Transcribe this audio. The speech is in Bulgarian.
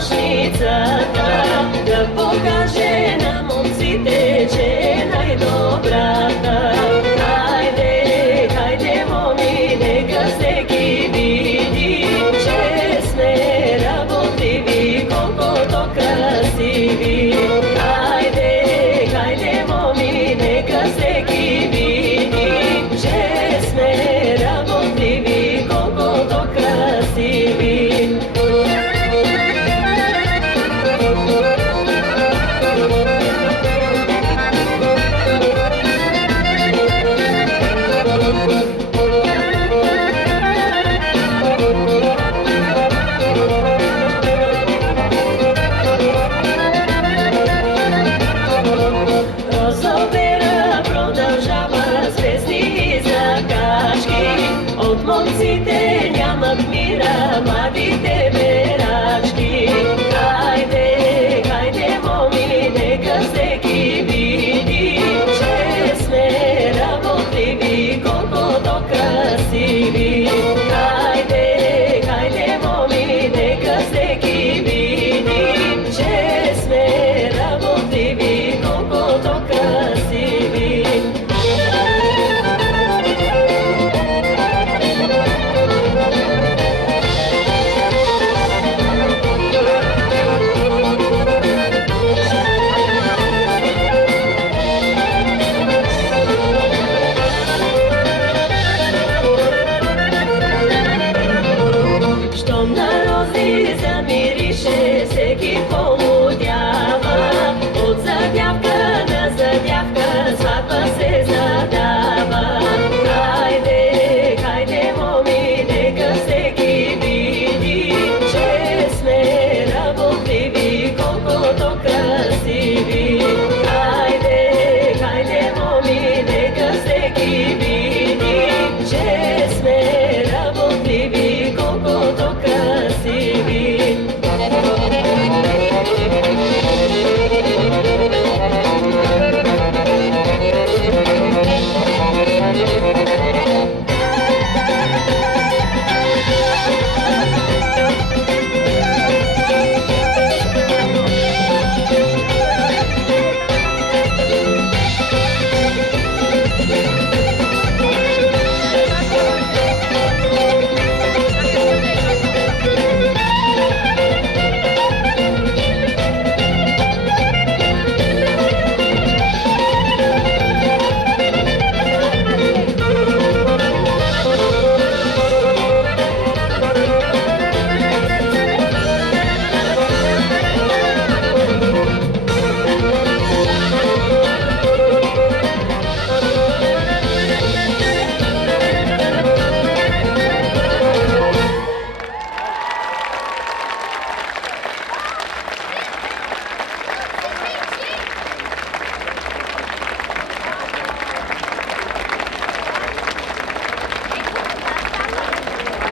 нощицата да покаже на момците, че е най-добрата. Хайде, хайде, моми, нека всеки види, че сме работливи, колкото красиви. Хайде, хайде, моми, нека всеки види, че сме работливи, колкото красиви. Розовера продължава звезди и закачки, от момците нямат мира младите мерачки. Хайде, хайде, моми, нека всеки види, че сме работливи, колкото красиви. Хайде, хайде, моми, нека всеки види, че сме работливи, колкото красиви. Щом на рози